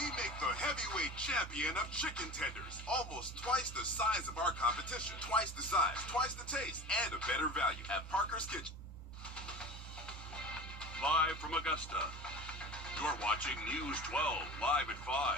we make the heavyweight champion of chicken tenders almost twice the size of our competition. Twice the size, twice the taste, and a better value at Parker's Kitchen. Live from Augusta, you're watching News 12 live at 5.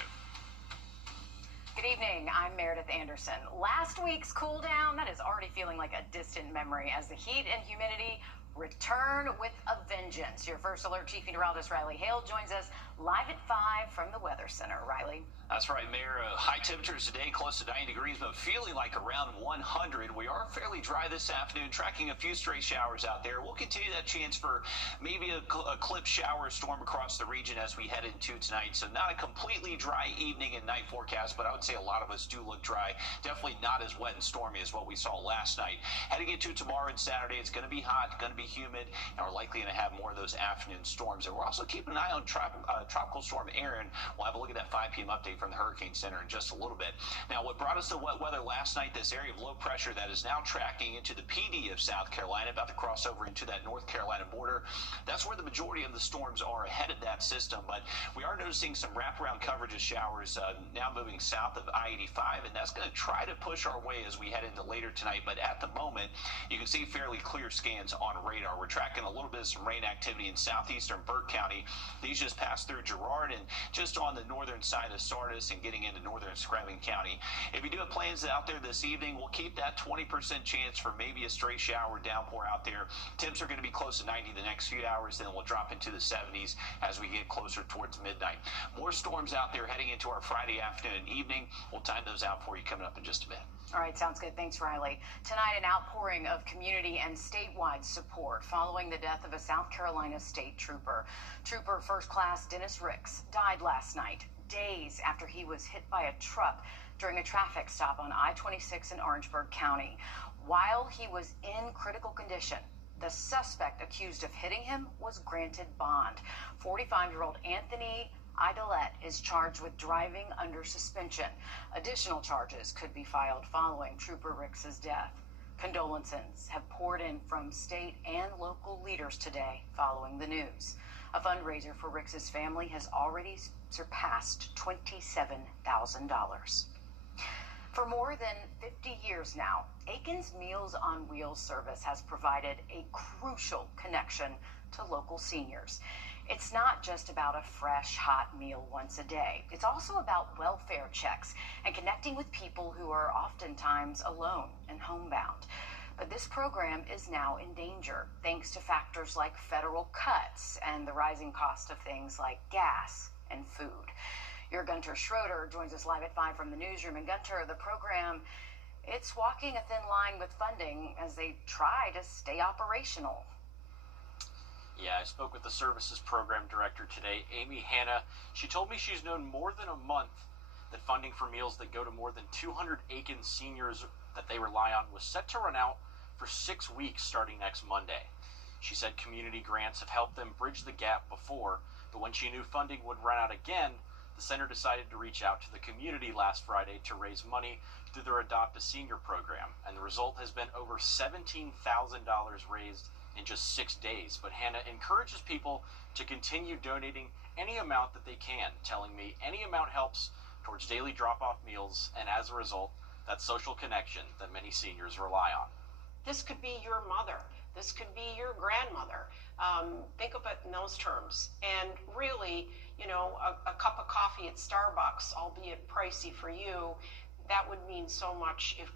Good evening, I'm Meredith Anderson. Last week's cool down, that is already feeling like a distant memory as the heat and humidity return with a vengeance. Your First Alert Chief Meteorologist Riley Hale joins us live at 5 from the Weather Center. Riley. That's right, Mayor. High temperatures today, close to 90 degrees, but feeling like around 100. We are fairly dry this afternoon, tracking a few stray showers out there. We'll continue that chance for maybe a clip shower storm across the region as we head into tonight. So not a completely dry evening and night forecast, but I would say a lot of us do look dry. Definitely not as wet and stormy as what we saw last night. Heading into tomorrow and Saturday, it's going to be hot, going to be humid, and we're likely going to have more of those afternoon storms. And we're also keeping an eye on Tropical Storm Aaron. We'll have a look at that 5 p.m. update from the Hurricane Center in just a little bit. Now, what brought us the wet weather last night, this area of low pressure that is now tracking into the PD of South Carolina, about to cross over into that North Carolina border. That's where the majority of the storms are ahead of that system, but we are noticing some wraparound coverage of showers now moving south of I-85, and that's going to try to push our way as we head into later tonight. But at the moment, you can see fairly clear scans on radar. We're tracking a little bit of some rain activity in southeastern Burke County. These just passed through Girard and just on the northern side of Sardis and getting into northern Scranton County. If you do have plans out there this evening, we'll keep that 20% chance for maybe a stray shower downpour out there. Temps are going to be close to 90 the next few hours, then we'll drop into the 70s as we get closer towards midnight. More storms out there heading into our Friday afternoon and evening. We'll time those out for you coming up in just a bit. All right, sounds good. Thanks, Riley. Tonight, an outpouring of community and statewide support following the death of a South Carolina state trooper. Trooper First Class Dennis Ricks died last night, days after he was hit by a truck during a traffic stop on I-26 in Orangeburg County. While he was in critical condition, the suspect accused of hitting him was granted bond. 45-year-old Anthony Idolet is charged with driving under suspension. Additional charges could be filed following Trooper Ricks's death. Condolences have poured in from state and local leaders today following the news. A fundraiser for Ricks's family has already surpassed $27,000. For more than 50 years now, Aiken's Meals on Wheels service has provided a crucial connection to local seniors. It's not just about a fresh, hot meal once a day. It's also about welfare checks and connecting with people who are oftentimes alone and homebound. But this program is now in danger thanks to factors like federal cuts and the rising cost of things like gas and food. Your Gunter Schroeder joins us live at 5 from the newsroom. And Gunter, the program, it's walking a thin line with funding as they try to stay operational. Yeah, I spoke with the services program director today, Amy Hanna. She told me she's known more than a month that funding for meals that go to more than 200 Aiken seniors that they rely on was set to run out for 6 weeks starting next Monday. She said community grants have helped them bridge the gap before, but when she knew funding would run out again, the center decided to reach out to the community last Friday to raise money through their Adopt a Senior program, and the result has been over $17,000 raised in just 6 days. But Hannah encourages people to continue donating any amount that they can, telling me any amount helps towards daily drop-off meals, and as a result, that social connection that many seniors rely on. This could be your mother. This could be your grandmother. Think of it in those terms. And really, you know, a cup of coffee at Starbucks, albeit pricey for you, that would mean so much if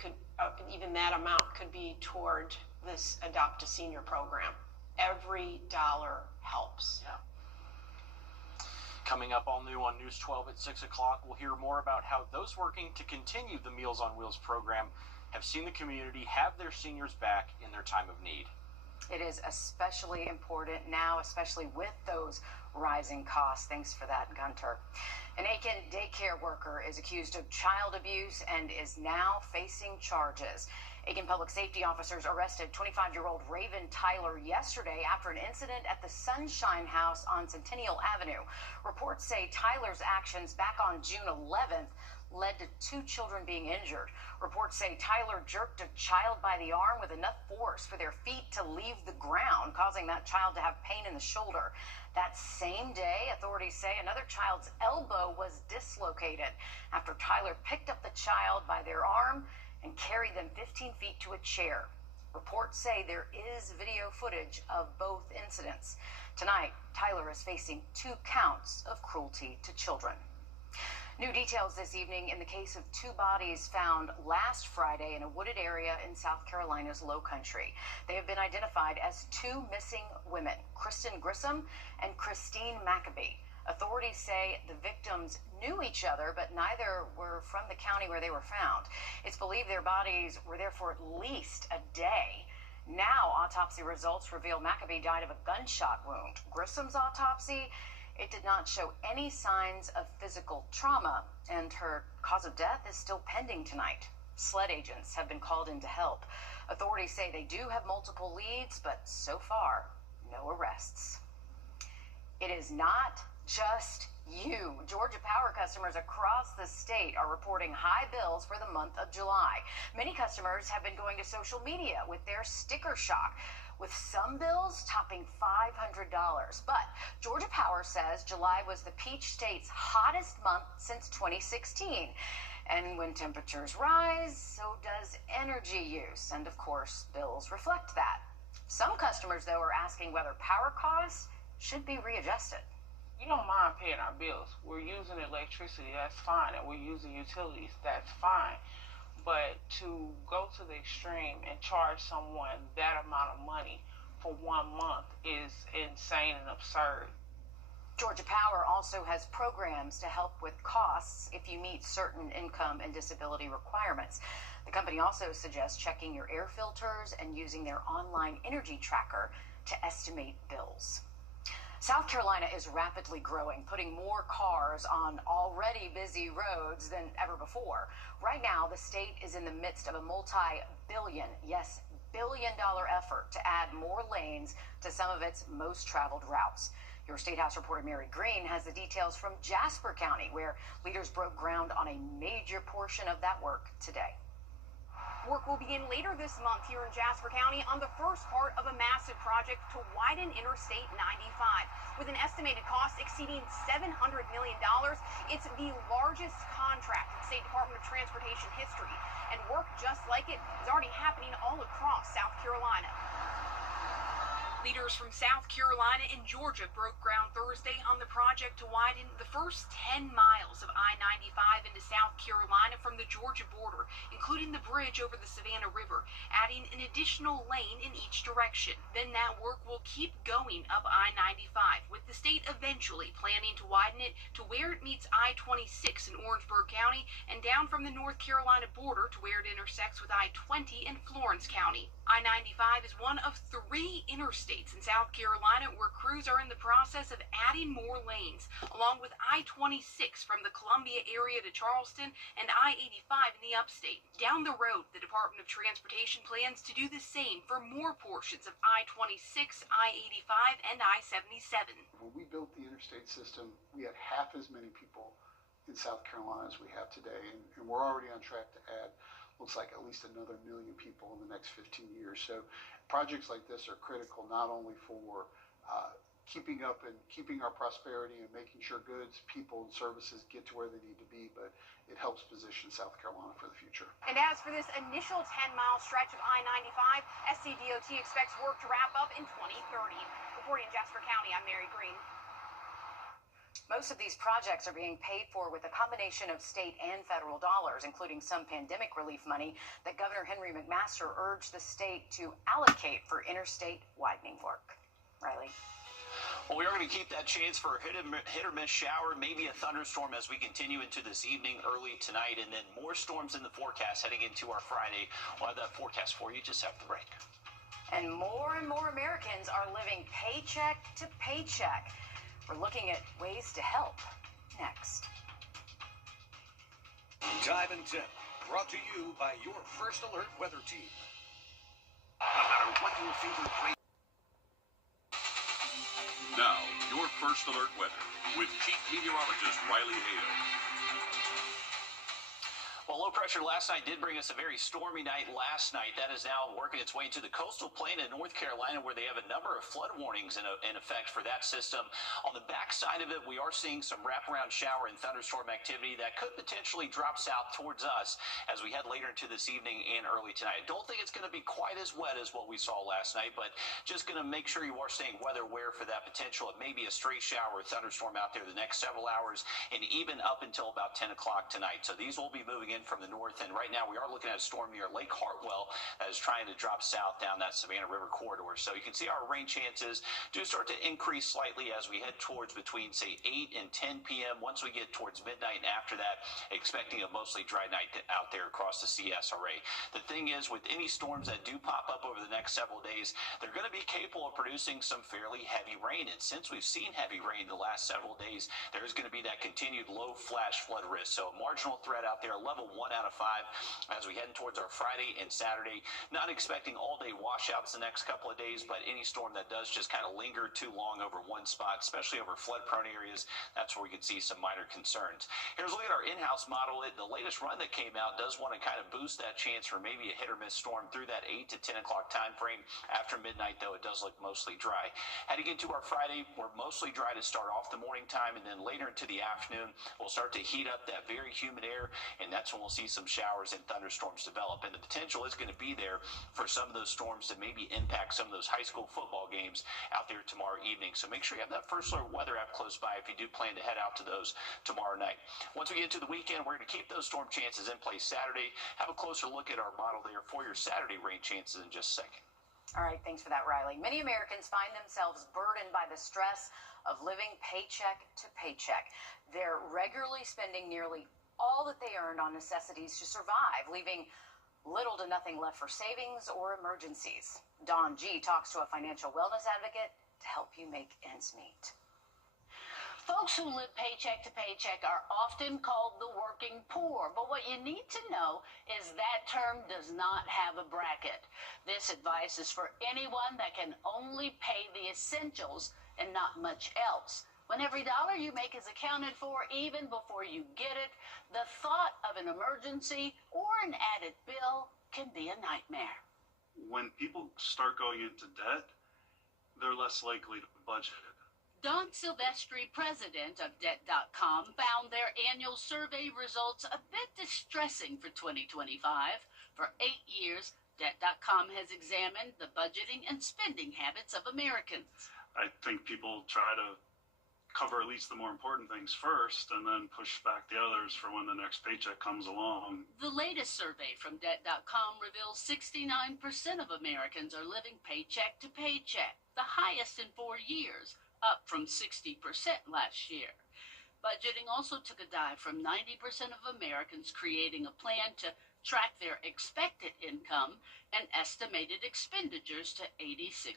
even that amount could be toward this Adopt a Senior program. Every dollar helps. Yeah. Coming up all new on News 12 at 6 o'clock, we'll hear more about how those working to continue the Meals on Wheels program have seen the community have their seniors back in their time of need. It is especially important now, especially with those rising costs. Thanks for that, Gunter. An Aiken daycare worker is accused of child abuse and is now facing charges. Aiken public safety officers arrested 25-year-old Raven Tyler yesterday after an incident at the Sunshine House on Centennial Avenue. Reports say Tyler's actions back on June 11th led to 2 children being injured. Reports say Tyler jerked a child by the arm with enough force for their feet to leave the ground, causing that child to have pain in the shoulder. That same day, authorities say another child's elbow was dislocated after Tyler picked up the child by their arm and carried them 15 feet to a chair. Reports say there is video footage of both incidents. Tonight, Tyler is facing 2 counts of cruelty to children. New details this evening in the case of 2 bodies found last Friday in a wooded area in South Carolina's Low Country. They have been identified as 2 missing women, Kristen Grissom and Christine Maccabee. Authorities say the victims knew each other, but neither were from the county where they were found. It's believed their bodies were there for at least a day. Now, autopsy results reveal Maccabee died of a gunshot wound. Grissom's autopsy, it did not show any signs of physical trauma, and her cause of death is still pending tonight. SLED agents have been called in to help. Authorities say they do have multiple leads, but so far, no arrests. It is not just you. Georgia Power customers across the state are reporting high bills for the month of July. Many customers have been going to social media with their sticker shock, with some bills topping $500. But Georgia Power says July was the Peach State's hottest month since 2016. And when temperatures rise, so does energy use. And of course, bills reflect that. Some customers, though, are asking whether power costs should be readjusted. We don't mind paying our bills. We're using electricity, that's fine, and we're using utilities, that's fine. But to go to the extreme and charge someone that amount of money for 1 month is insane and absurd. Georgia Power also has programs to help with costs if you meet certain income and disability requirements. The company also suggests checking your air filters and using their online energy tracker to estimate bills. South Carolina is rapidly growing, putting more cars on already busy roads than ever before. Right now, the state is in the midst of a multi-billion, yes, billion-dollar effort to add more lanes to some of its most traveled routes. Your State House reporter Mary Green has the details from Jasper County, where leaders broke ground on a major portion of that work today. Work will begin later this month here in Jasper County on the first part of a massive project to widen Interstate 95. With an estimated cost exceeding $700 million, it's the largest contract in State Department of Transportation history. And work just like it is already happening all across South Carolina. Leaders from South Carolina and Georgia broke ground Thursday on the project to widen the first 10 miles of I-95 into South Carolina from the Georgia border, including the bridge over the Savannah River, adding an additional lane in each direction. Then that work will keep going up I-95, with the state eventually planning to widen it to where it meets I-26 in Orangeburg County and down from the North Carolina border to where it intersects with I-20 in Florence County. I-95 is one of 3 interstates in South Carolina where crews are in the process of adding more lanes, along with I-26 from the Columbia area to Charleston and I-85 in the upstate. Down the road, the Department of Transportation plans to do the same for more portions of I-26, I-85, and I-77. When we built the interstate system, we had half as many people in South Carolina as we have today, and we're already on track to add looks like at least another 1 million people in the next 15 years. So projects like this are critical not only for keeping up and keeping our prosperity and making sure goods, people, and services get to where they need to be, but it helps position South Carolina for the future. And as for this initial 10-mile stretch of I-95, SCDOT expects work to wrap up in 2030. Reporting in Jasper County, I'm Mary Green. Most of these projects are being paid for with a combination of state and federal dollars, including some pandemic relief money that Governor Henry McMaster urged the state to allocate for interstate widening work. Riley. Well, we are going to keep that chance for a hit or miss shower, maybe a thunderstorm as we continue into this evening, early tonight, and then more storms in the forecast heading into our Friday. We'll have that forecast for you just after the break. And more Americans are living paycheck to paycheck. We're looking at ways to help next. Time and Tip, brought to you by your First Alert weather team. No matter what your favorite place. Now, your First Alert weather with Chief Meteorologist Riley Hale. Well, low pressure last night did bring us a very stormy night last night. That is now working its way into the coastal plain in North Carolina, where they have a number of flood warnings in effect for that system. On the backside of it, we are seeing some wraparound shower and thunderstorm activity that could potentially drop south towards us as we head later into this evening and early tonight. I don't think it's going to be quite as wet as what we saw last night, but just going to make sure you are staying weather aware for that potential of maybe a stray shower or thunderstorm out there the next several hours and even up until about 10 o'clock tonight. So these will be moving in from the north, and right now we are looking at a storm near Lake Hartwell that is trying to drop south down that Savannah River corridor. So you can see our rain chances do start to increase slightly as we head towards between, say, 8 and 10 p.m. Once we get towards midnight and after that, expecting a mostly dry night out there across the CSRA. The thing is, with any storms that do pop up over the next several days, they're going to be capable of producing some fairly heavy rain. And since we've seen heavy rain the last several days, there's going to be that continued low flash flood risk. So a marginal threat out there, level 1 out of 5 as we head towards our Friday and Saturday. Not expecting all-day washouts the next couple of days, but any storm that does just kind of linger too long over one spot, especially over flood-prone areas, that's where we could see some minor concerns. Here's a look at our in-house model. The latest run that came out does want to kind of boost that chance for maybe a hit-or-miss storm through that 8 to 10 o'clock time frame. After midnight, though, it does look mostly dry. Heading into our Friday, we're mostly dry to start off the morning time, and then later into the afternoon, we'll start to heat up that very humid air, and that's when we'll see some showers and thunderstorms develop. And the potential is going to be there for some of those storms to maybe impact some of those high school football games out there tomorrow evening. So make sure you have that First Alert weather app close by if you do plan to head out to those tomorrow night. Once we get into the weekend, we're going to keep those storm chances in place Saturday. Have a closer look at our model there for your Saturday rain chances in just a second. All right, thanks for that, Riley. Many Americans find themselves burdened by the stress of living paycheck to paycheck. They're regularly spending nearly all that they earned on necessities to survive, leaving little to nothing left for savings or emergencies. Dawn G talks to a financial wellness advocate to help you make ends meet. Folks who live paycheck to paycheck are often called the working poor, but what you need to know is that term does not have a bracket. This advice is for anyone that can only pay the essentials and not much else. When every dollar you make is accounted for, even before you get it, the thought of an emergency or an added bill can be a nightmare. When people start going into debt, they're less likely to budget it. Don Silvestri, president of Debt.com, found their annual survey results a bit distressing for 2025. For 8 years, Debt.com has examined the budgeting and spending habits of Americans. I think people try to cover at least the more important things first and then push back the others for when the next paycheck comes along. The latest survey from Debt.com reveals 69% of Americans are living paycheck to paycheck, the highest in 4 years, up from 60% last year. Budgeting also took a dive from 90% of Americans creating a plan to track their expected income and estimated expenditures to 86%.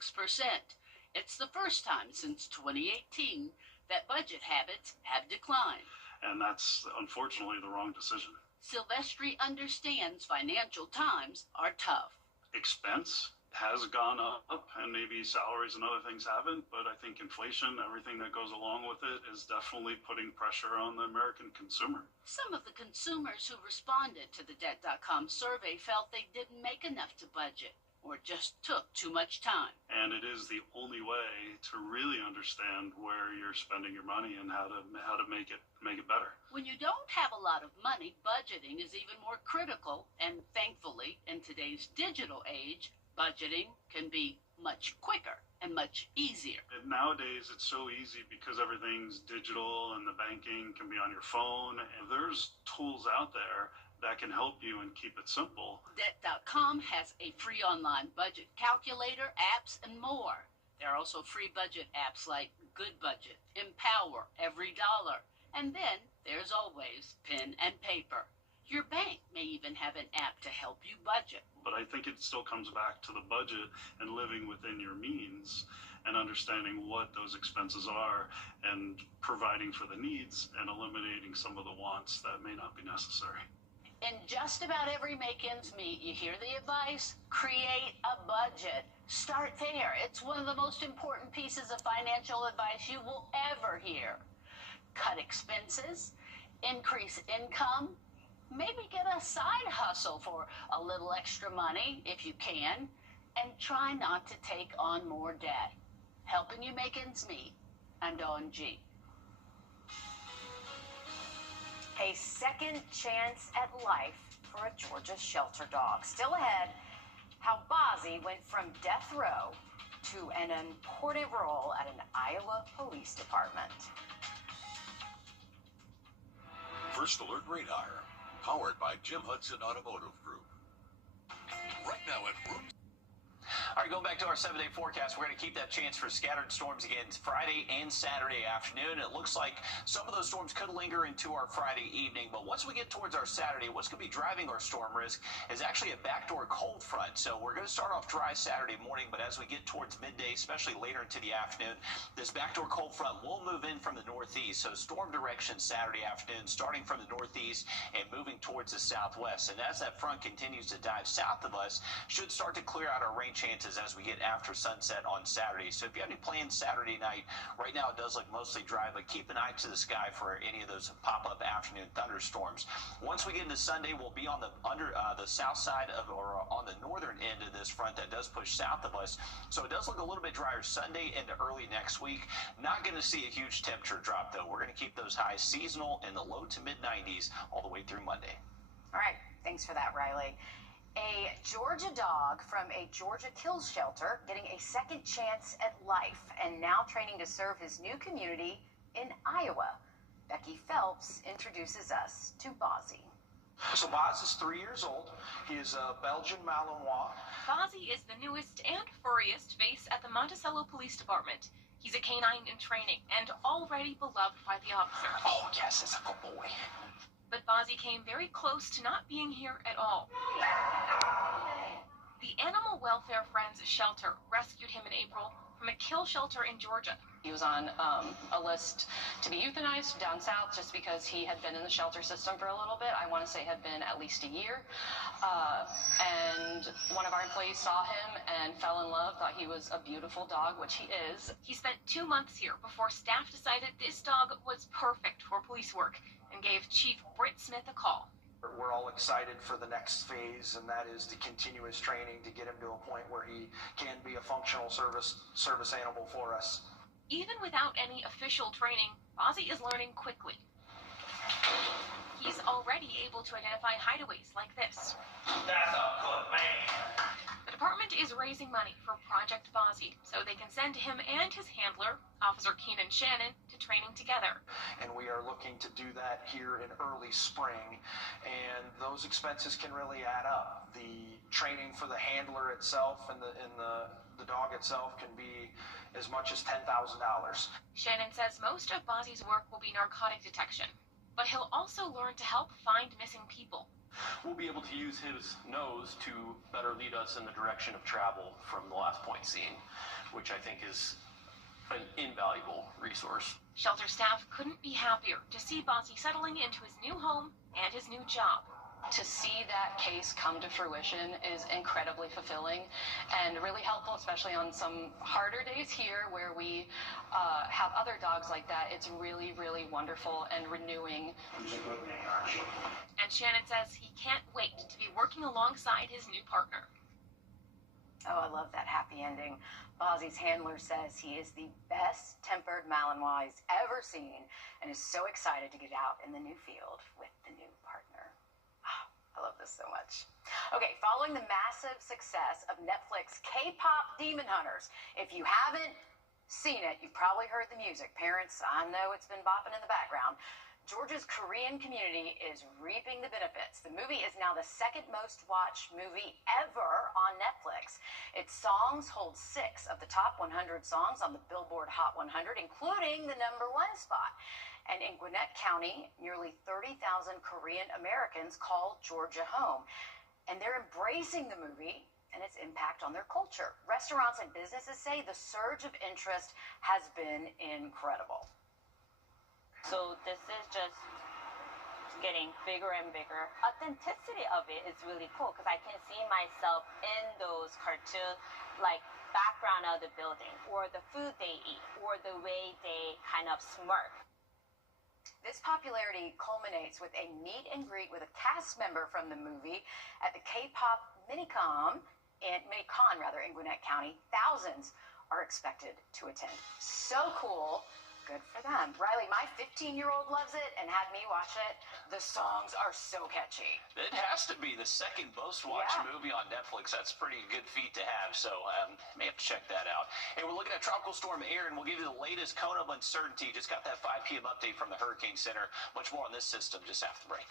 It's the first time since 2018 that budget habits have declined. And that's unfortunately the wrong decision. Silvestri understands financial times are tough. Expense has gone up, and maybe salaries and other things haven't, but I think inflation, everything that goes along with it, is definitely putting pressure on the American consumer. Some of the consumers who responded to the Debt.com survey felt they didn't make enough to budget or just took too much time. And it is the only way to really understand where you're spending your money and how to make it better. When you don't have a lot of money, budgeting is even more critical, and thankfully, in today's digital age, budgeting can be much quicker and much easier. And nowadays, it's so easy because everything's digital and the banking can be on your phone. And there's tools out there that can help you and keep it simple. Debt.com has a free online budget calculator, apps, and more. There are also free budget apps like Good Budget, Empower, Every Dollar, and then there's always pen and paper. Your bank may even have an app to help you budget. But I think it still comes back to the budget and living within your means and understanding what those expenses are and providing for the needs and eliminating some of the wants that may not be necessary. In just about every Make Ends Meet, you hear the advice, create a budget. Start there. It's one of the most important pieces of financial advice you will ever hear. Cut expenses, increase income, Maybe get a side hustle for a little extra money if you can, and try not to take on more debt. Helping you make ends meet. I'm Dawn G. A second chance at life for a Georgia shelter dog. Still ahead, how Bozzy went from death row to an important role at an Iowa police department. First Alert Radar, powered by Jim Hudson Automotive Group. Right now at Route. All right, going back to our 7-day forecast, we're going to keep that chance for scattered storms again Friday and Saturday afternoon. It looks like some of those storms could linger into our Friday evening, but once we get towards our Saturday, what's going to be driving our storm risk is actually a backdoor cold front. So we're going to start off dry Saturday morning, but as we get towards midday, especially later into the afternoon, this backdoor cold front will move in from the northeast. So storm direction Saturday afternoon, starting from the northeast and moving towards the southwest. And as that front continues to dive south of us, should start to clear out our rain chances as we get after sunset on Saturday. So if you have any plans Saturday night, right now it does look mostly dry, but keep an eye to the sky for any of those pop-up afternoon thunderstorms. Once we get into Sunday, we'll be on the south side of, or on the northern end of this front that does push south of us. So it does look a little bit drier Sunday into early next week. Not going to see a huge temperature drop though. We're going to keep those highs seasonal in the low to mid 90s all the way through Monday. All right, thanks for that, Riley. A Georgia dog from a Georgia Kills shelter getting a second chance at life and now training to serve his new community in Iowa. Becky Phelps introduces us to Bozzy. So Boz is 3 years old. He is a Belgian Malinois. Bozzy is the newest and furriest face at the Monticello Police Department. He's a canine in training and already beloved by the officer. Oh, yes, it's a good boy. But Bozzy came very close to not being here at all. The Animal Welfare Friends shelter rescued him in April from a kill shelter in Georgia. He was on a list to be euthanized down south just because he had been in the shelter system for a little bit. I want to say had been at least a year. And one of our employees saw him and fell in love, thought he was a beautiful dog, which he is. He spent 2 months here before staff decided this dog was perfect for police work and gave Chief Britt Smith a call. We're all excited for the next phase, and that is to continue his training to get him to a point where he can be a functional service animal for us. Even without any official training, Bozzy is learning quickly. He's already able to identify hideaways like this. That's a good man. The department is raising money for Project Bozzy so they can send him and his handler, Officer Keenan Shannon, to training together. And we are looking to do that here in early spring, and those expenses can really add up. The training for the handler itself and the dog itself can be as much as $10,000. Shannon says most of Bozzy's work will be narcotic detection, but he'll also learn to help find missing people. We'll be able to use his nose to better lead us in the direction of travel from the last point seen, which I think is an invaluable resource. Shelter staff couldn't be happier to see Bozzy settling into his new home and his new job. To see that case come to fruition is incredibly fulfilling and really helpful, especially on some harder days here where we have other dogs like that. It's really, really wonderful and renewing. And Shannon says he can't wait to be working alongside his new partner. Oh, I love that happy ending. Bozzy's handler says he is the best-tempered Malinois he's ever seen and is so excited to get out in the new field with the new partner. I love this so much. Okay, following the massive success of Netflix K-pop Demon Hunters, if you haven't seen it, you've probably heard the music. Parents, I know it's been bopping in the background. Georgia's Korean community is reaping the benefits. The movie is now the second most watched movie ever on Netflix. Its songs hold 6 of the top 100 songs on the Billboard Hot 100, including the #1 spot. And in Gwinnett County, nearly 30,000 Korean Americans call Georgia home. And they're embracing the movie and its impact on their culture. Restaurants and businesses say the surge of interest has been incredible. So this is just getting bigger and bigger. Authenticity of it is really cool because I can see myself in those cartoon like background of the building or the food they eat or the way they kind of smirk. This its popularity culminates with a meet and greet with a cast member from the movie at the K-pop Minicon in Gwinnett County. Thousands are expected to attend. So cool. Good for them. Riley, my 15-year-old loves it and had me watch it. The songs are so catchy. It has to be the second most watched movie on Netflix. That's a pretty good feat to have, so may have to check that out. Hey, we're looking at Tropical Storm Aaron. We'll give you the latest cone of uncertainty. Just got that 5 p.m. update from the Hurricane Center. Much more on this system just after the break.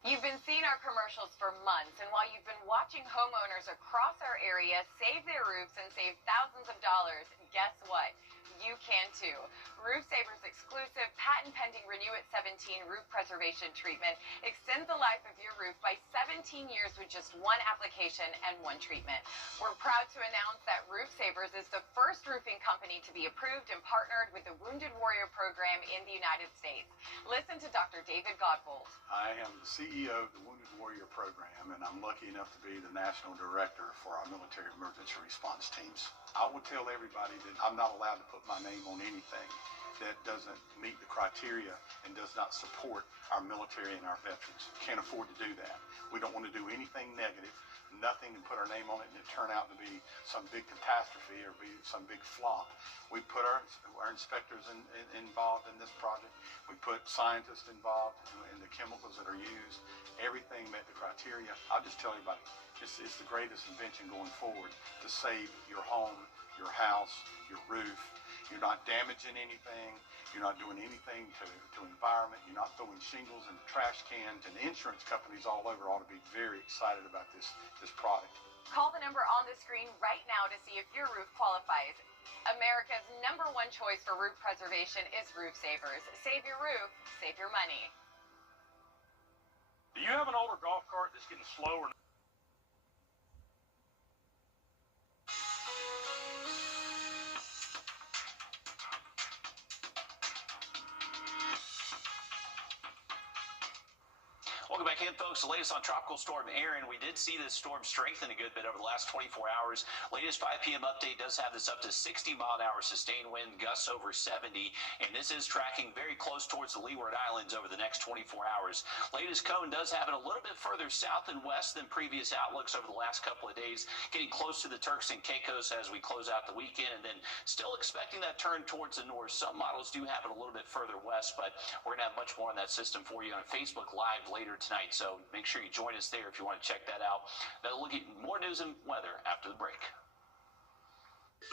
You've been seeing our commercials for months, and while you've been watching homeowners across our area save their roofs and save thousands of dollars, guess what? You can too. Roof Saver's exclusive patent-pending Renew at 17 roof preservation treatment extends the life of your roof by 17 years with just one application and one treatment. We're proud to announce that Roof Savers is the first roofing company to be approved and partnered with the Wounded Warrior Program in the United States. Listen to Dr. David Godbold. I am the CEO of the Wounded Warrior Program, and I'm lucky enough to be the National Director for our military emergency response teams. I will tell everybody that I'm not allowed to put my name on anything that doesn't meet the criteria and does not support our military and our veterans. Can't afford to do that. We don't want to do anything negative, nothing to put our name on it and it turn out to be some big catastrophe or be some big flop. We put our inspectors involved in this project. We put scientists involved in the chemicals that are used. Everything met the criteria. I'll just tell everybody, it's the greatest invention going forward to save your home, your house, your roof. You're not damaging anything. You're not doing anything to environment. You're not throwing shingles in trash cans. And insurance companies all over ought to be very excited about this product. Call the number on the screen right now to see if your roof qualifies. America's #1 choice for roof preservation is Roof Savers. Save your roof, save your money. Do you have an older golf cart that's getting slower? Welcome back in, folks. The latest on Tropical Storm Aaron. We did see this storm strengthen a good bit over the last 24 hours. Latest 5 p.m. update does have this up to 60-mile-an-hour sustained wind, gusts over 70, and this is tracking very close towards the Leeward Islands over the next 24 hours. Latest cone does have it a little bit further south and west than previous outlooks over the last couple of days, getting close to the Turks and Caicos as we close out the weekend, and then still expecting that turn towards the north. Some models do have it a little bit further west, but we're going to have much more on that system for you on Facebook Live later tonight, so make sure you join us there if you want to check that out. Now, look at more news and weather after the break.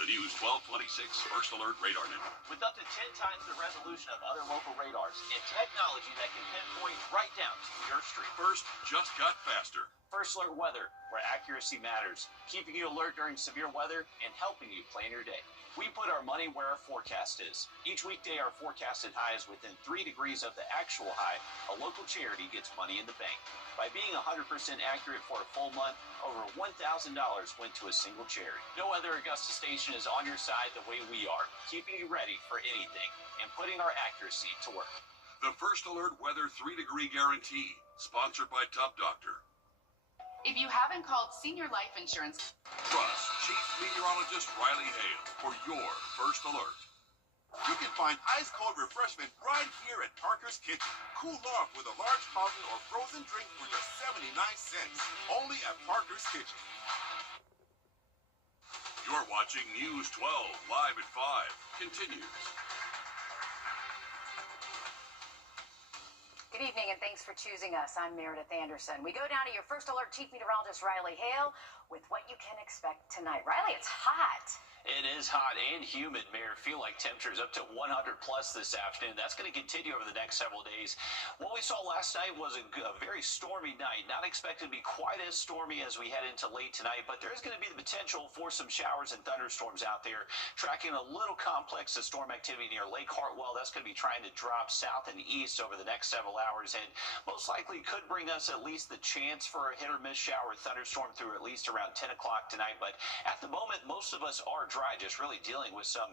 The News 1226 First Alert Radar Net. With up to 10 times the resolution of other local radars and technology that can pinpoint right down to your street. First just got faster. First Alert Weather, where accuracy matters, keeping you alert during severe weather and helping you plan your day. We put our money where our forecast is. Each weekday, our forecasted high is within 3 degrees of the actual high. A local charity gets money in the bank. By being 100% accurate for a full month, over $1,000 went to a single charity. No other Augusta station is on your side the way we are, keeping you ready for anything and putting our accuracy to work. The First Alert Weather 3-degree guarantee, sponsored by Top Doctor. If you haven't called Senior Life Insurance, Trust Chief Meteorologist Riley Hale for your First Alert. You can find ice-cold refreshment right here at Parker's Kitchen. Cool off with a large fountain or frozen drink for just 79 cents. Only at Parker's Kitchen. You're watching News 12 live at 5. Continues. Good evening, and thanks for choosing us. I'm Meredith Anderson. We go down to your First Alert Chief Meteorologist, Riley Hale, with what you can expect tonight. Riley, it's hot. It is hot and humid, Mayor. Feel like temperatures up to 100 plus this afternoon. That's going to continue over the next several days. What we saw last night was a very stormy night. Not expected to be quite as stormy as we head into late tonight, but there is going to be the potential for some showers and thunderstorms out there. Tracking a little complex of storm activity near Lake Hartwell. That's going to be trying to drop south and east over the next several hours, and most likely could bring us at least the chance for a hit or miss shower thunderstorm through at least around 10 o'clock tonight. But at the moment, most of us are dry, just really dealing with some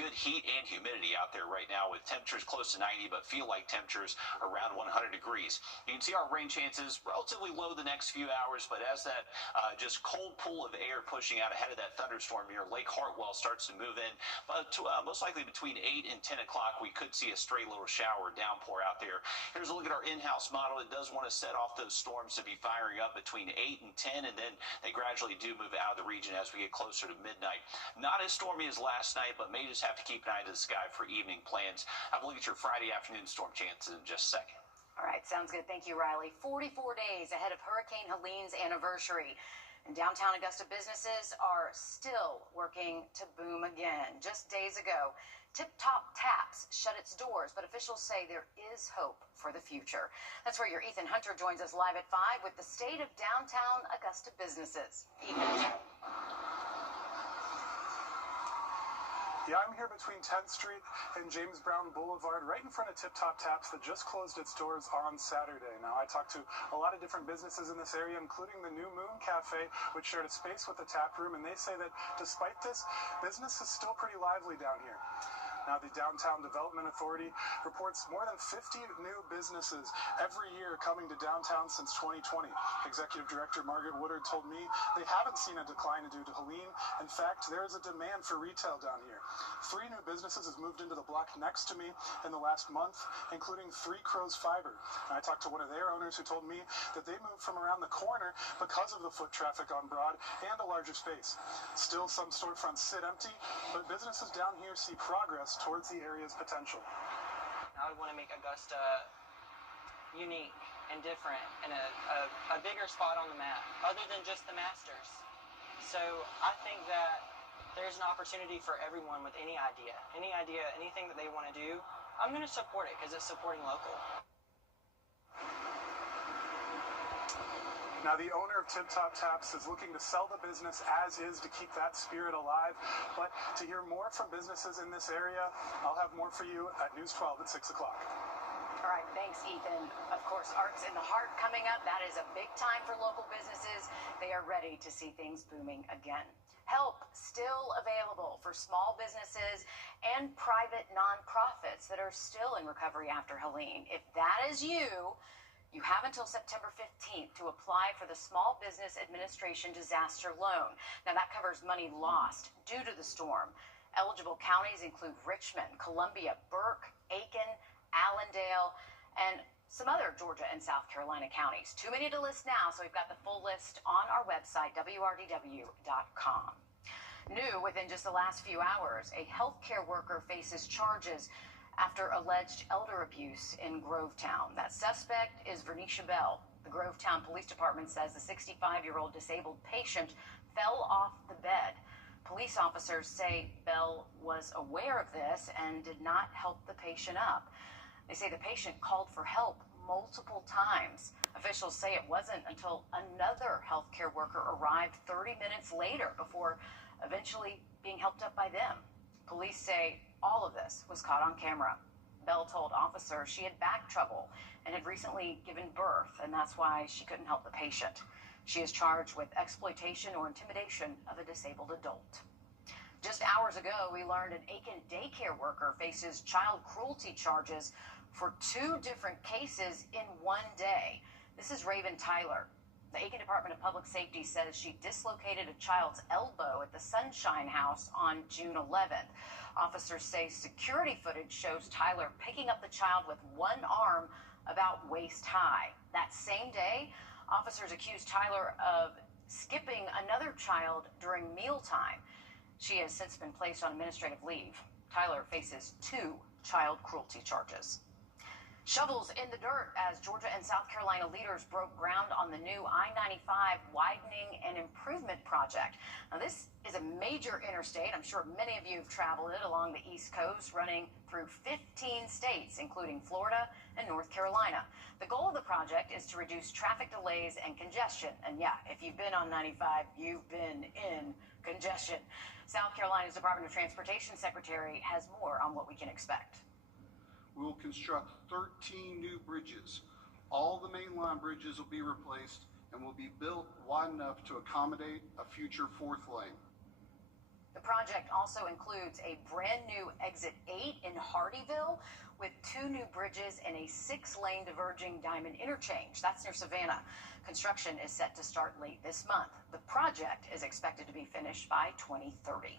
good heat and humidity out there right now with temperatures close to 90, but feel like temperatures around 100 degrees. You can see our rain chances relatively low the next few hours, but as that just cold pool of air pushing out ahead of that thunderstorm near Lake Hartwell starts to move in, but most likely between 8 and 10 o'clock, we could see a stray little shower downpour out there. Here's a look at our in-house model. It does want to set off those storms to be firing up between 8 and 10, and then they gradually do move out of the region as we get closer to midnight. Not as stormy as last night, but may just have to keep an eye to the sky for evening plans. Have a look at your Friday afternoon storm chances in just a second. All right, sounds good. Thank you, Riley. 44 days ahead of Hurricane Helene's anniversary. And downtown Augusta businesses are still working to boom again. Just days ago, Tip Top Taps shut its doors, but officials say there is hope for the future. That's where your Ethan Hunter joins us live at 5 with the state of downtown Augusta businesses. Ethan. Yeah, I'm here between 10th Street and James Brown Boulevard, right in front of Tip Top Taps that just closed its doors on Saturday. Now, I talked to a lot of different businesses in this area, including the New Moon Cafe, which shared a space with the tap room, and they say that despite this, business is still pretty lively down here. Now, the Downtown Development Authority reports more than 50 new businesses every year coming to downtown since 2020. Executive Director Margaret Woodard told me they haven't seen a decline due to Helene. In fact, there is a demand for retail down here. 3 new businesses have moved into the block next to me in the last month, including 3 Crows Fiber. And I talked to one of their owners who told me that they moved from around the corner because of the foot traffic on Broad and a larger space. Still, some storefronts sit empty, but businesses down here see progress towards the area's potential. I would want to make Augusta unique and different and a bigger spot on the map, other than just the Masters. So I think that there's an opportunity for everyone with any idea, anything that they want to do. I'm going to support it because it's supporting local. Now, the owner of Tip Top Taps is looking to sell the business as is to keep that spirit alive. But to hear more from businesses in this area, I'll have more for you at News 12 at 6 o'clock. All right, thanks, Ethan. Of course, Arts in the Heart coming up. That is a big time for local businesses. They are ready to see things booming again. Help still available for small businesses and private nonprofits that are still in recovery after Helene. If that is you, you have until September 15th to apply for the Small Business Administration Disaster Loan. Now, that covers money lost due to the storm. Eligible counties include Richmond, Columbia, Burke, Aiken, Allendale, and some other Georgia and South Carolina counties. Too many to list now, so we've got the full list on our website, wrdw.com. New within just the last few hours, a healthcare worker faces charges after alleged elder abuse in Grovetown. That suspect is Vernisha Bell. The Grovetown Police Department says the 65-year-old disabled patient fell off the bed. Police officers say Bell was aware of this and did not help the patient up. They say the patient called for help multiple times. Officials say it wasn't until another healthcare worker arrived 30 minutes later before eventually being helped up by them. Police say all of this was caught on camera. Bell told officers she had back trouble and had recently given birth, and that's why she couldn't help the patient. She is charged with exploitation or intimidation of a disabled adult. Just hours ago, we learned an Aiken daycare worker faces child cruelty charges for 2 different cases in one day. This is Raven Tyler. The Aiken Department of Public Safety says she dislocated a child's elbow at the Sunshine House on June 11th. Officers say security footage shows Tyler picking up the child with one arm about waist high. That same day, officers accused Tyler of skipping another child during mealtime. She has since been placed on administrative leave. Tyler faces 2 child cruelty charges. Shovels in the dirt as Georgia and South Carolina leaders broke ground on the new I-95 widening and improvement project. Now, this is a major interstate. I'm sure many of you have traveled it along the East Coast, running through 15 states, including Florida and North Carolina. The goal of the project is to reduce traffic delays and congestion. And yeah, if you've been on 95, you've been in congestion. South Carolina's Department of Transportation Secretary has more on what we can expect. We will construct 13 new bridges. All the mainline bridges will be replaced and will be built wide enough to accommodate a future 4th lane. The project also includes a brand new Exit 8 in Hardeeville with 2 new bridges and a 6-lane diverging diamond interchange. That's near Savannah. Construction is set to start late this month. The project is expected to be finished by 2030.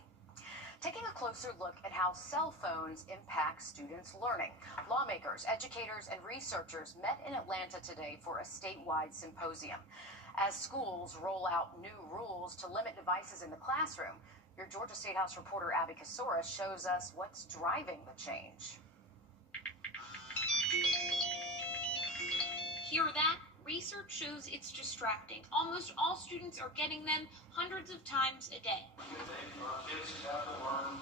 Taking a closer look at how cell phones impact students' learning. Lawmakers, educators, and researchers met in Atlanta today for a statewide symposium. As schools roll out new rules to limit devices in the classroom, your Georgia State House reporter Abby Kasoris shows us what's driving the change. Hear that? Research shows it's distracting. Almost all students are getting them hundreds of times a day. Our kids have to learn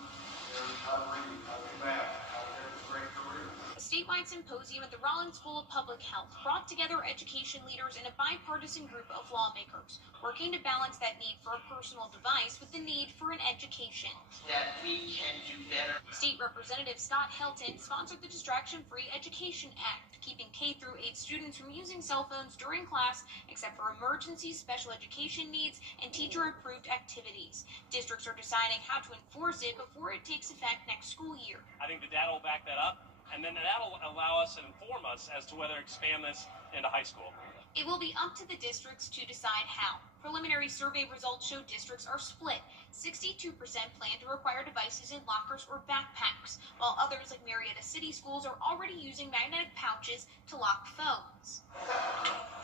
how to read, how to do math, how to get a great career. A statewide symposium at the Rollins School of Public Health brought together education leaders and a bipartisan group of lawmakers, working to balance that need for a personal device with the need for an education. That we can do better. State Representative Scott Helton sponsored the Distraction-Free Education Act, keeping K-8 students from using cell phones during class except for emergency special education needs and teacher-approved activities. Districts are deciding how to enforce it before it takes effect next school year. I think the data will back that up, and then that'll allow us and inform us as to whether to expand this into high school. It will be up to the districts to decide how. Preliminary survey results show districts are split. 62% plan to require devices in lockers or backpacks, while others like Marietta City Schools are already using magnetic pouches to lock phones.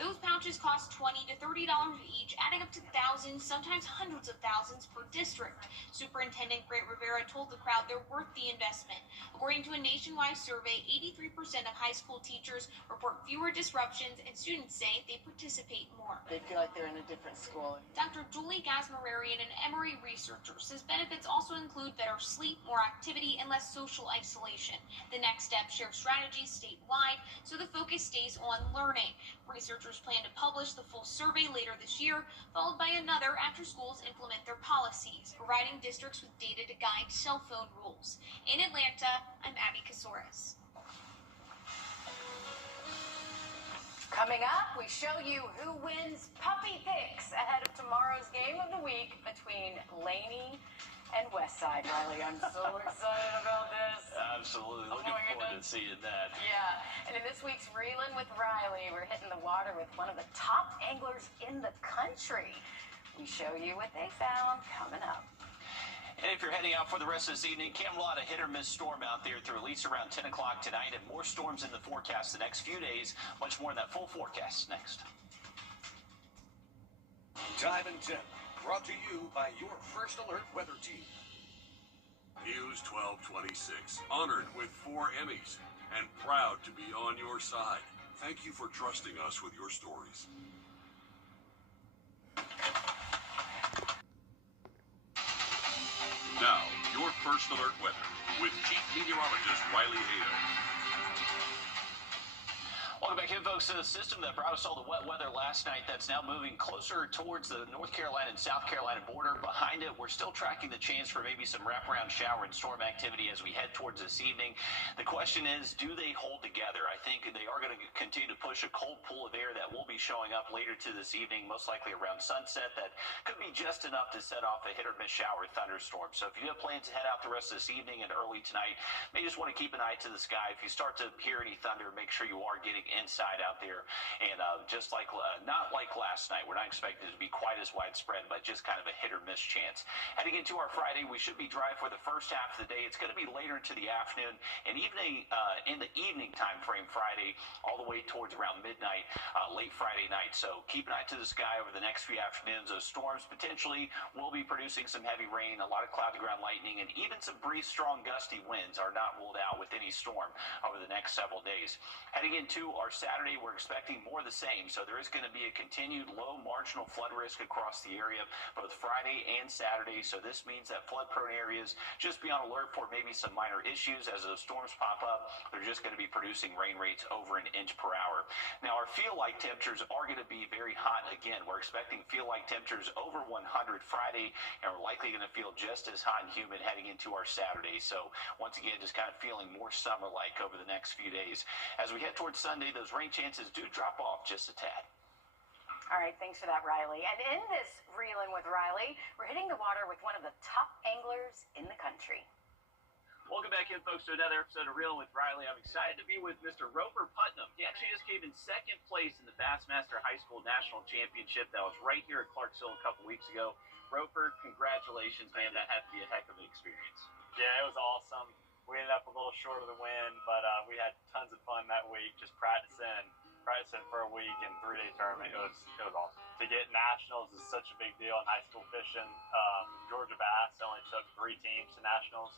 Those pouches cost $20 to $30 each, adding up to thousands, sometimes hundreds of thousands per district. Superintendent Grant Rivera told the crowd they're worth the investment. According to a nationwide survey, 83% of high school teachers report fewer disruptions, and students say they participate more. They feel like they're in a different school. Dr. Julie Gasmararian, an Emory researcher, says benefits also include better sleep, more activity, and less social isolation. The next step, share strategies statewide so the focus stays on learning. Researchers plan to publish the full survey later this year, followed by another after schools implement their policies, providing districts with data to guide cell phone rules. In Atlanta, I'm Abby Kasoris. Coming up, we show you who wins puppy picks ahead of tomorrow's game of the week between Laney and Westside. Riley, I'm so excited about this. Absolutely. Looking forward to seeing that. Yeah. And in this week's Reelin' with Riley, we're hitting the water with one of the top anglers in the country. We show you what they found coming up. And if you're heading out for the rest of this evening, Camelot, a hit or miss storm out there through at least around 10 o'clock tonight, and more storms in the forecast the next few days. Much more in that full forecast next. Time and Tip, brought to you by your First Alert weather team. News 1226, honored with 4 Emmys and proud to be on your side. Thank you for trusting us with your stories. Now, your First Alert weather with Chief Meteorologist Riley Hayden. Welcome back in, folks. A system that brought us all the wet weather last night that's now moving closer towards the North Carolina and South Carolina border. Behind it, we're still tracking the chance for maybe some wraparound shower and storm activity as we head towards this evening. The question is, do they hold together? I think they are going to continue to push a cold pool of air that will be showing up later to this evening, most likely around sunset. That could be just enough to set off a hit or miss shower thunderstorm. So if you have plans to head out the rest of this evening and early tonight, may just want to keep an eye to the sky. If you start to hear any thunder, make sure you are getting inside out there. And just like not like last night, we're not expecting it to be quite as widespread, but just kind of a hit or miss chance. Heading into our Friday, we should be dry for the first half of the day. It's going to be later into the afternoon and evening in the evening time frame Friday, all the way towards around midnight, late Friday night. So keep an eye to the sky over the next few afternoons. Those storms potentially will be producing some heavy rain, a lot of cloud to ground lightning, and even some brief, strong, gusty winds are not ruled out with any storm over the next several days. Heading into our Saturday, we're expecting more of the same. So there is going to be a continued low marginal flood risk across the area both Friday and Saturday. So this means that flood-prone areas just be on alert for maybe some minor issues as those storms pop up. They're just going to be producing rain rates over an inch per hour. Now, our feel-like temperatures are going to be very hot again. We're expecting feel-like temperatures over 100 Friday, and we're likely going to feel just as hot and humid heading into our Saturday. So once again, just kind of feeling more summer-like over the next few days. As we head towards Sunday, those rain chances do drop off just a tad. All right, thanks for that, Riley. And in this Reelin' with Riley, we're hitting the water with one of the top anglers in the country. Welcome back in, folks, to another episode of Reelin' with Riley. I'm excited to be with Mr. Roper Putnam. He actually just came in second place in the Bassmaster High School National Championship that was right here at Clarksville a couple weeks ago. Roper, congratulations, man. That had to be a heck of an experience. Yeah, it was awesome. We ended up a little short of the win, but we had tons of fun that week just practicing for a week and 3-day tournament. It was awesome. To get nationals is such a big deal in high school fishing. Georgia Bass only took 3 teams to nationals.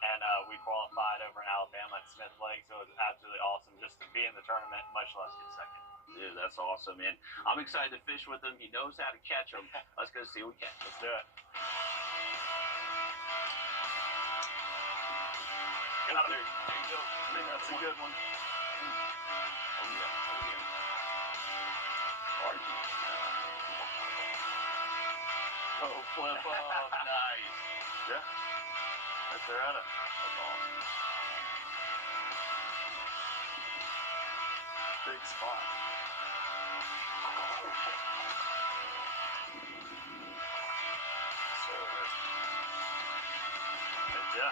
And we qualified over in Alabama at Smith Lake, so it was absolutely awesome just to be in the tournament, much less get second. Dude, that's awesome, man. I'm excited to fish with him. He knows how to catch them. Let's go see what we catch. Let's do it. Got him. There you go. I think that's a good one. Oh, yeah. Oh, flip up. Nice. Yeah. Right there at it. That's awesome. Big spot. Yeah.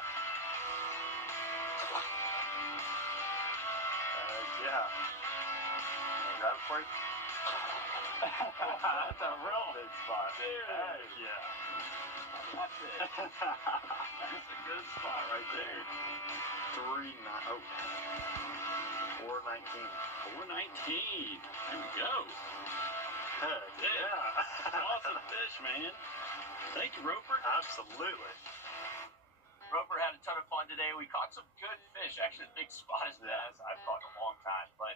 Yeah. Grab it for you? That's a real big spot. Dude. Hey, yeah. That's it. That's a good spot right there. 419. 419. There we go. Heck, yeah. Awesome fish, man. Thank you, Roper. Absolutely. Roper had a ton of fun today. We caught some good fish. Actually, the big spot is the bass I've caught in a long time. But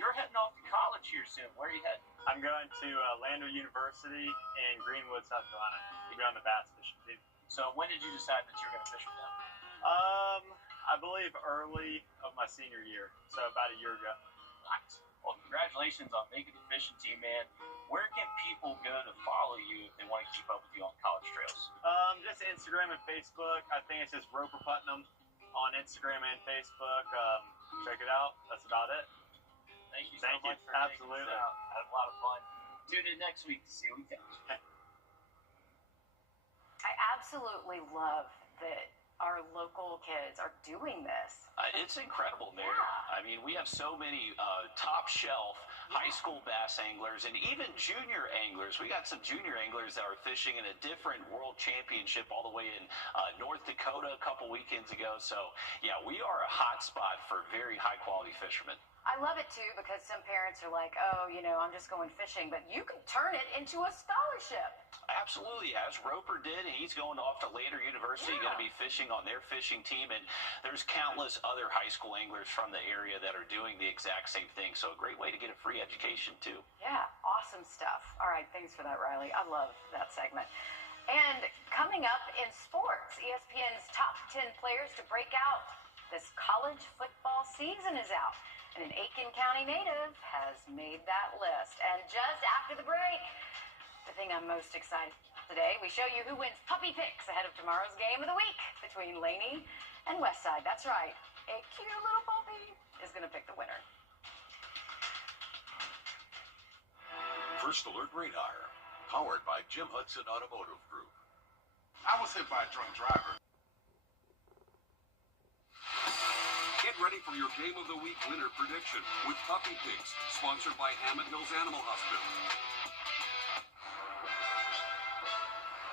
you're heading off to college here soon. Where are you heading? I'm going to Lander University in Greenwood, South Carolina. To be on the bass fishing team. So when did you decide that you were going to fish with them? I believe early of my senior year, so about a year ago. Nice. Well, congratulations on making the fishing team, man. Where can people go to follow you if they want to keep up with you on college trails? Just Instagram and Facebook. I think it's just Roper Putnam on Instagram and Facebook. Check it out. That's about it. Thank you so much for taking us out. Had a lot of fun. Tune in next week to see what we catch. I absolutely love that our local kids are doing this. It's incredible, Mary. I mean, we have so many top shelf high school bass anglers and even junior anglers. We got some junior anglers that are fishing in a different world championship all the way in North Dakota a couple weekends ago. So, yeah, we are a hot spot for very high quality fishermen. I love it, too, because some parents are like, oh, you know, I'm just going fishing. But you can turn it into a scholarship. Absolutely, as Roper did, and he's going off to Lander University, going to be fishing on their fishing team, and there's countless other high school anglers from the area that are doing the exact same thing, so a great way to get a free education, too. Yeah, awesome stuff. All right, thanks for that, Riley. I love that segment. And coming up in sports, ESPN's top 10 players to break out. This college football season is out, and an Aiken County native has made that list. And just after the break, the thing I'm most excited today, we show you who wins puppy picks ahead of tomorrow's game of the week between Laney and Westside. That's right, a cute little puppy is going to pick the winner. First Alert Radar, powered by Jim Hudson Automotive Group. I was hit by a drunk driver. Get ready for your Game of the Week winner prediction with Puppy Picks, sponsored by Hammond Hills Animal Hospital.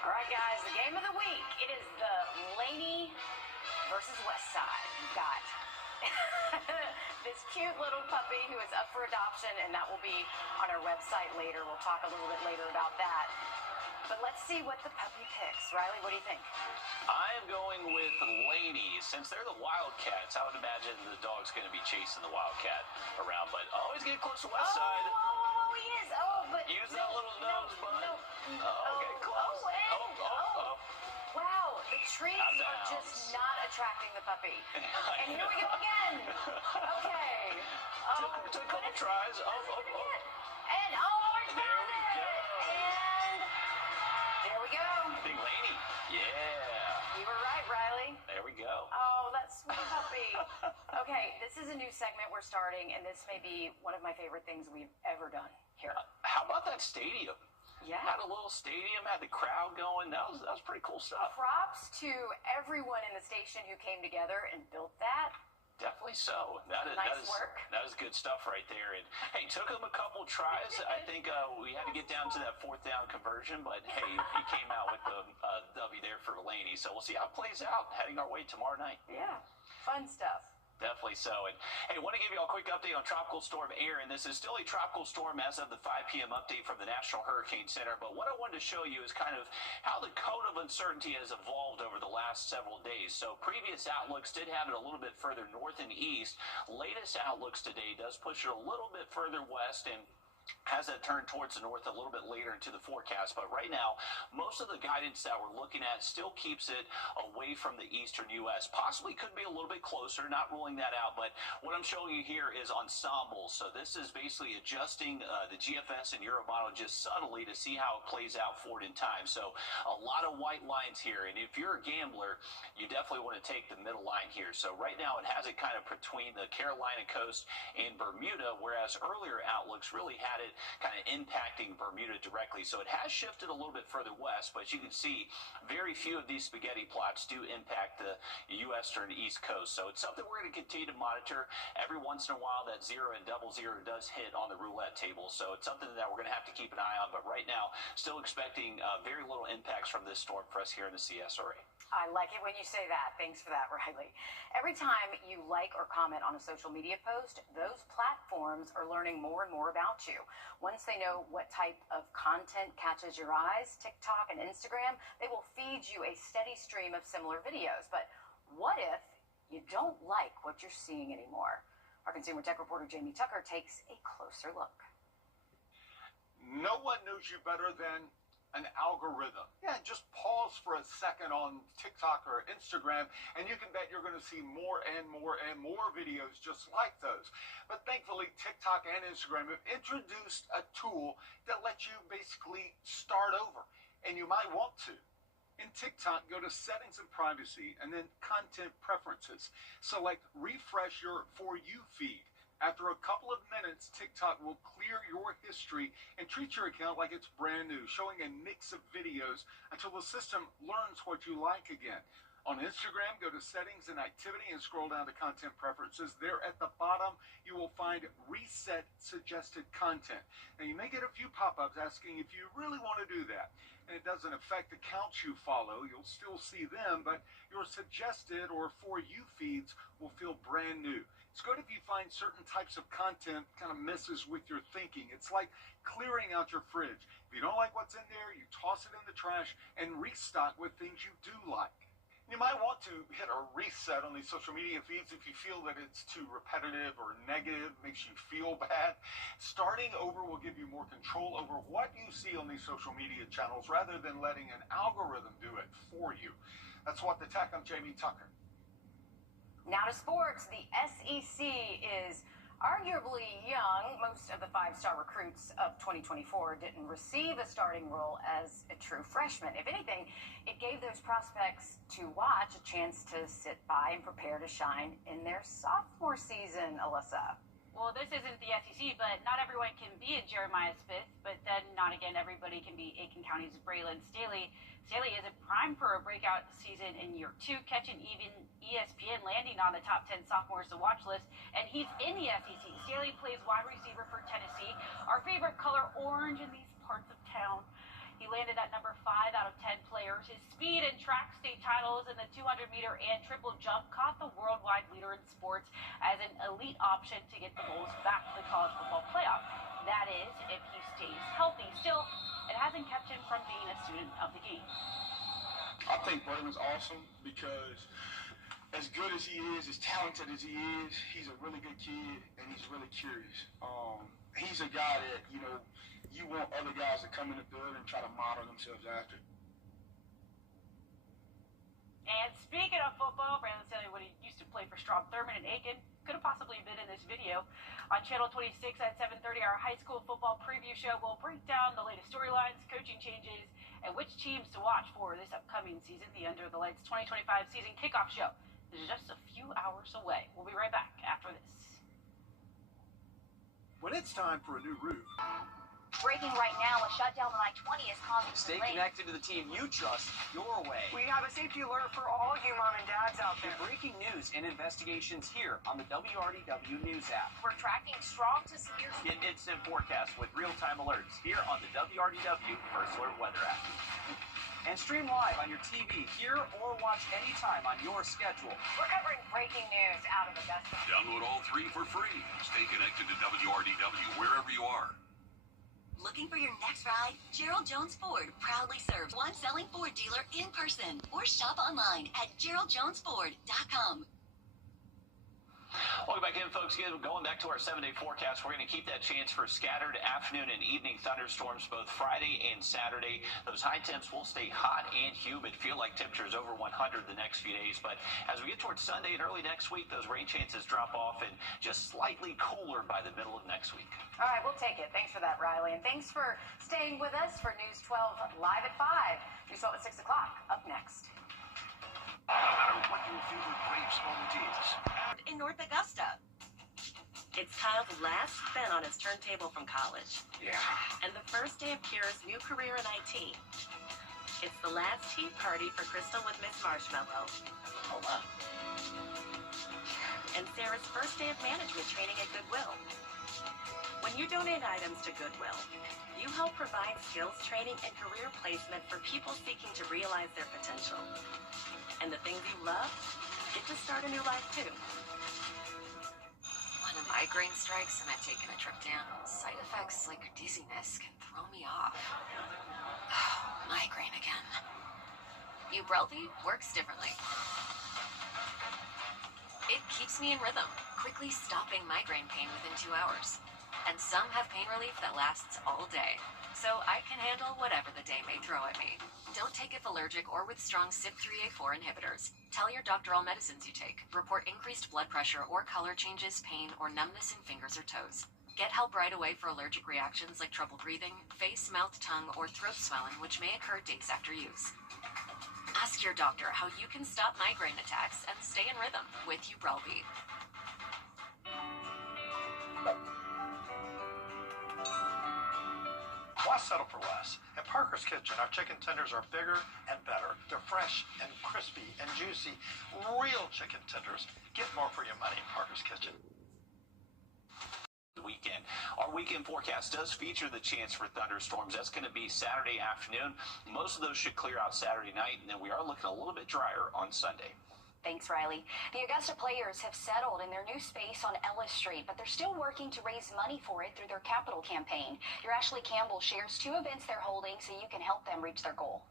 All right, guys, the game of the week. It is the Laney versus Westside. We've got this cute little puppy who is up for adoption, and that will be on our website later. We'll talk a little bit later about that. But let's see what the puppy picks. Riley, what do you think? I am going with Laney. Since they're the Wildcats, I would imagine the dog's going to be chasing the Wildcat around, but always get close to Westside. Oh, he is. Oh, but use that little nose, bud. Okay, close. Wow, the treats are just not attracting the puppy. And here we go again. Okay. Took a couple tries. And he found it. And there we go. Big Laney. Yeah. You were right, Riley. There we go. Oh, that sweet puppy. Okay, this is a new segment we're starting, and this may be one of my favorite things we've ever done here. How about that stadium. Yeah. Had a little stadium, had the crowd going. That was pretty cool stuff. Props to everyone in the station who came together and built that. Definitely so. Nice work. That is good stuff right there. And hey, took him a couple tries. I think we had to get down to that 4th down conversion, but hey, he came out with the W there for Laney. So we'll see how it plays out heading our way tomorrow night. Yeah, fun stuff. Definitely so. And hey, I want to give you all a quick update on Tropical Storm Aaron. This is still a tropical storm as of the 5 p.m. update from the National Hurricane Center. But what I wanted to show you is kind of how the cone of uncertainty has evolved over the last several days. So previous outlooks did have it a little bit further north and east. Latest outlooks today does push it a little bit further west and has that turned towards the north a little bit later into the forecast. But right now, most of the guidance that we're looking at still keeps it away from the eastern U.S. Possibly could be a little bit closer, not ruling that out. But what I'm showing you here is ensembles. So this is basically adjusting the GFS and Euromodel just subtly to see how it plays out forward in time. So a lot of white lines here. And if you're a gambler, you definitely want to take the middle line here. So right now, it has it kind of between the Carolina coast and Bermuda, whereas earlier outlooks really had it kind of impacting Bermuda directly. So it has shifted a little bit further west, but you can see very few of these spaghetti plots do impact the western east coast. So it's something we're going to continue to monitor. Every once in a while, that 0 and 00 does hit on the roulette table. So it's something that we're going to have to keep an eye on. But right now, still expecting very little impacts from this storm for us here in the CSRA. I like it when you say that. Thanks for that, Riley. Every time you like or comment on a social media post, those platforms are learning more and more about you. Once they know what type of content catches your eyes, TikTok and Instagram, they will feed you a steady stream of similar videos. But what if you don't like what you're seeing anymore? Our consumer tech reporter Jamie Tucker takes a closer look. No one knows you better than an algorithm. Yeah, just pause for a second on TikTok or Instagram, and you can bet you're going to see more and more and more videos just like those. But thankfully, TikTok and Instagram have introduced a tool that lets you basically start over, and you might want to. In TikTok, go to Settings and Privacy, and then Content Preferences. Select Refresh Your For You feed. After a couple of minutes, TikTok will clear your history and treat your account like it's brand new, showing a mix of videos until the system learns what you like again. On Instagram, go to Settings and Activity and scroll down to Content Preferences. There at the bottom, you will find Reset Suggested Content. Now, you may get a few pop-ups asking if you really want to do that. And it doesn't affect the accounts you follow. You'll still see them, but your suggested or For You feeds will feel brand new. It's good if you find certain types of content kind of messes with your thinking. It's like clearing out your fridge. If you don't like what's in there, you toss it in the trash and restock with things you do like. You might want to hit a reset on these social media feeds if you feel that it's too repetitive or negative, makes you feel bad. Starting over will give you more control over what you see on these social media channels rather than letting an algorithm do it for you. That's What the Tech. I'm Jamie Tucker. Now to sports. The SEC is arguably young. Most of the five-star recruits of 2024 didn't receive a starting role as a true freshman. If anything, it gave those prospects to watch a chance to sit by and prepare to shine in their sophomore season, Alyssa. Well, this isn't the SEC, but not everyone can be a Jeremiah Smith, but then not again everybody can be Aiken County's Braylon Staley. Staley is primed for a breakout season in year 2, catching even ESPN landing on the top 10 sophomores to watch list, and he's in the SEC. Staley plays wide receiver for Tennessee, our favorite color, orange in these parts of town. He landed at number 5 out of 10 players. His speed and track state titles in the 200-meter and triple jump caught the worldwide leader in sports as an elite option to get the Bulls back to the college football playoff. That is, if he stays healthy. Still, it hasn't kept him from being a student of the game. I think Braylon's awesome because as good as he is, as talented as he is, he's a really good kid and he's really curious. He's a guy that, you want other guys to come in the building and try to model themselves after. And speaking of football, Braylon Staley, when he used to play for Strom Thurmond and Aiken, could have possibly been in this video. On Channel 26 at 7:30, our high school football preview show will break down the latest storylines, coaching changes, and which teams to watch for this upcoming season. The Under the Lights 2025 season kickoff show is just a few hours away. We'll be right back after this. When it's time for a new roof, Breaking right now, a shutdown on I-20 is causing Stay delays. connected to the team you trust your way. We have a safety alert for all you mom and dads out there. Breaking news and investigations here on the WRDW News app. We're tracking strong to severe. Get instant forecasts with real-time alerts here on the WRDW First Alert Weather app. And stream live on your TV here or watch anytime on your schedule. We're covering breaking news out of Augusta. Download all 3 for free. Stay connected to WRDW wherever you are. Looking for your next ride? Gerald Jones Ford proudly serves one selling Ford dealer in person or shop online at GeraldJonesFord.com. Welcome back in, folks. Again, going back to our 7-day forecast, we're going to keep that chance for scattered afternoon and evening thunderstorms both Friday and Saturday. Those high temps will stay hot and humid, feel like temperatures over 100 the next few days. But as we get towards Sunday and early next week, those rain chances drop off and just slightly cooler by the middle of next week. All right, we'll take it. Thanks for that, Riley. And thanks for staying with us for News 12 Live at 5. News 12 at 6 o'clock. Up next. No matter what your favorite Braves moment is. In North Augusta. It's Kyle's last spin on his turntable from college. Yeah. And the first day of Kira's new career in IT. It's the last tea party for Crystal with Miss Marshmallow. Hold up. And Sarah's first day of management training at Goodwill. When you donate items to Goodwill, you help provide skills training and career placement for people seeking to realize their potential. And the things you love get to start a new life too. When a migraine strikes and I've taken a trip down, side effects like dizziness can throw me off. Migraine again. Wrdw works differently. It keeps me in rhythm, quickly stopping migraine pain within 2 hours. And some have pain relief that lasts all day. So I can handle whatever the day may throw at me. Don't take if allergic or with strong CYP3A4 inhibitors. Tell your doctor all medicines you take. Report increased blood pressure or color changes, pain, or numbness in fingers or toes. Get help right away for allergic reactions like trouble breathing, face, mouth, tongue, or throat swelling, which may occur days after use. Ask your doctor how you can stop migraine attacks and stay in rhythm with Wrdw. Why settle for less? At Parker's Kitchen, our chicken tenders are bigger and better. They're fresh and crispy and juicy. Real chicken tenders. Get more for your money at Parker's Kitchen. Weekend. Our weekend forecast does feature the chance for thunderstorms. That's going to be Saturday afternoon. Most of those should clear out Saturday night, and then we are looking a little bit drier on Sunday. Thanks, Riley. The Augusta players have settled in their new space on Ellis Street, but they're still working to raise money for it through their capital campaign. Your Ashley Campbell shares 2 events they're holding so you can help them reach their goal.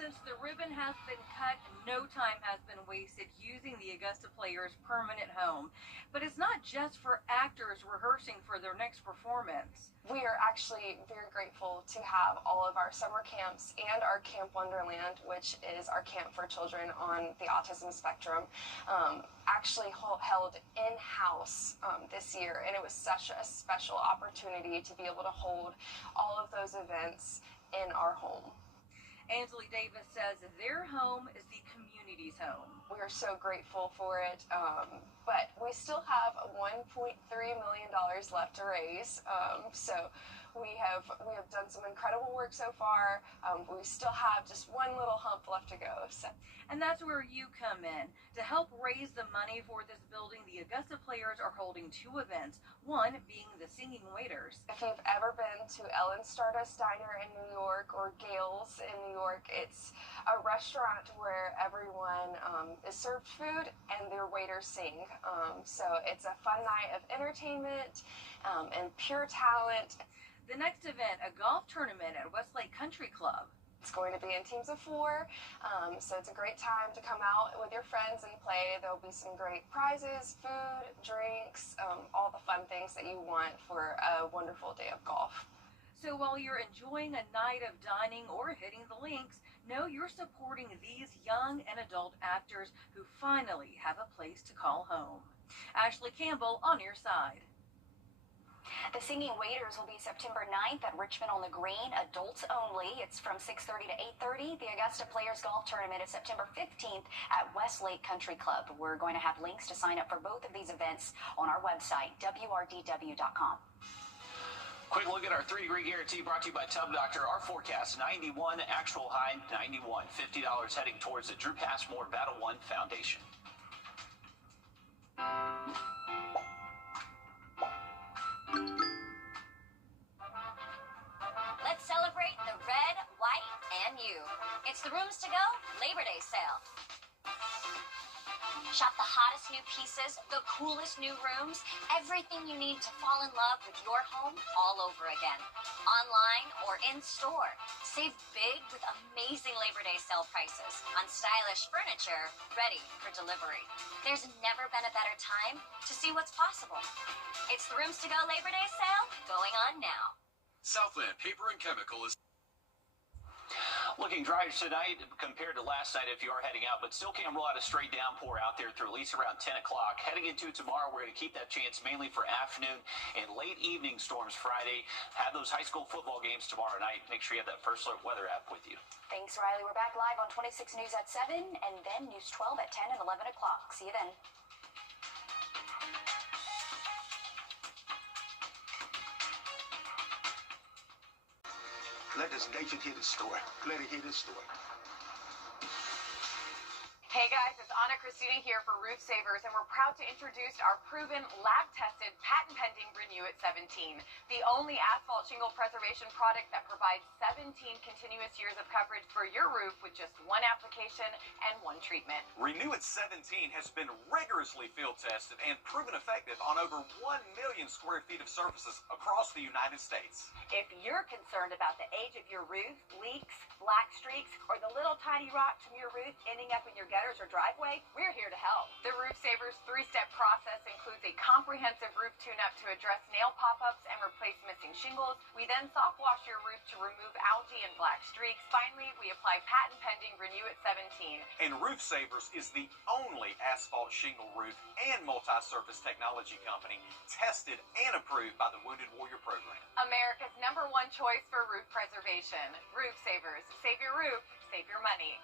Since the ribbon has been cut, no time has been wasted using the Augusta players' permanent home. But it's not just for actors rehearsing for their next performance. We are actually very grateful to have all of our summer camps and our Camp Wonderland, which is our camp for children on the autism spectrum, actually held in-house this year. And it was such a special opportunity to be able to hold all of those events in our home. Ansley Davis says their home is the community's home. We are so grateful for it, but we still have $1.3 million left to raise. So we have done some incredible work so far. We still have just one little hump left to go. And that's where you come in. To help raise the money for this building, the Augusta players are holding 2 events, one being the Singing Waiters. If you've ever been to Ellen's Stardust Diner in New York or Gail's in New York, it's a restaurant where everyone is served food and their waiters sing. So it's a fun night of entertainment and pure talent. The next event, a golf tournament at Westlake Country Club. It's going to be in teams of 4, so it's a great time to come out with your friends and play. There'll be some great prizes, food, drinks, all the fun things that you want for a wonderful day of golf. So while you're enjoying a night of dining or hitting the links, know you're supporting these young and adult actors who finally have a place to call home. Ashley Campbell on your side. The Singing Waiters will be September 9th at Richmond on the Green, adults only. It's from 6:30 to 8:30. The Augusta Players Golf Tournament is September 15th at Westlake Country Club. We're going to have links to sign up for both of these events on our website, WRDW.com. Quick look at our 3-degree guarantee brought to you by Tub Doctor. Our forecast, 91, actual high 91. $50 heading towards the Drew Passmore Battle One Foundation. Let's celebrate the red, white, and you. It's the Rooms to Go Labor Day sale. Shop the hottest new pieces, the coolest new rooms, everything you need to fall in love with your home all over again. Online or in store. Save big with amazing Labor Day sale prices on stylish furniture ready for delivery. There's never been a better time to see what's possible. It's the Rooms to Go Labor Day sale going on now. Southland Paper and Chemical is Looking dry tonight compared to last night if you are heading out, but still can't rule out a straight downpour out there through at least around 10 o'clock. Heading into tomorrow, we're going to keep that chance mainly for afternoon and late evening storms Friday. Have those high school football games tomorrow night. Make sure you have that First Alert weather app with you. Thanks, Riley. We're back live on 26 News at 7 and then News 12 at 10 and 11 o'clock. See you then. Let this nation hear the story. Let it hear this story. Hey guys, it's Anna Christina here for Roof Savers, and we're proud to introduce our proven, lab-tested, patent-pending Renew at 17, the only asphalt shingle preservation product that provides 17 continuous years of coverage for your roof with just one application and one treatment. Renew at 17 has been rigorously field tested and proven effective on over 1 million square feet of surfaces across the United States. If you're concerned about the age of your roof, leaks, black streaks, or the little tiny rocks from your roof ending up in your gutters or driveway, we're here to help. The Roof Savers 3-step process includes a comprehensive roof tune-up to address nail pop-ups and replace missing shingles. We then soft wash your roof to remove algae and black streaks. Finally, we apply patent-pending Renew at 17. And Roof Savers is the only asphalt shingle roof and multi-surface technology company tested and approved by the Wounded Warrior Program. America's #1 choice for roof preservation. Roof Savers. Save your roof, save your money.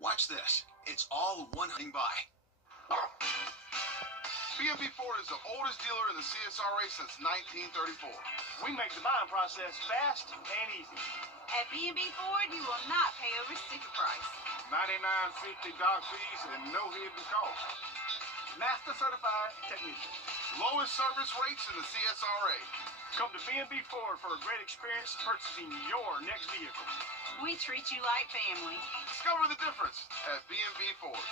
Watch this. It's all one thing by. B&B Ford is the oldest dealer in the CSRA since 1934. We make the buying process fast and easy. At B&B Ford, you will not pay over sticker price. $99.50 dock fees and no hidden cost. Master certified technician. Lowest service rates in the CSRA. Come to B&B Ford for a great experience purchasing your next vehicle. We treat you like family. Discover the difference at B&B Ford.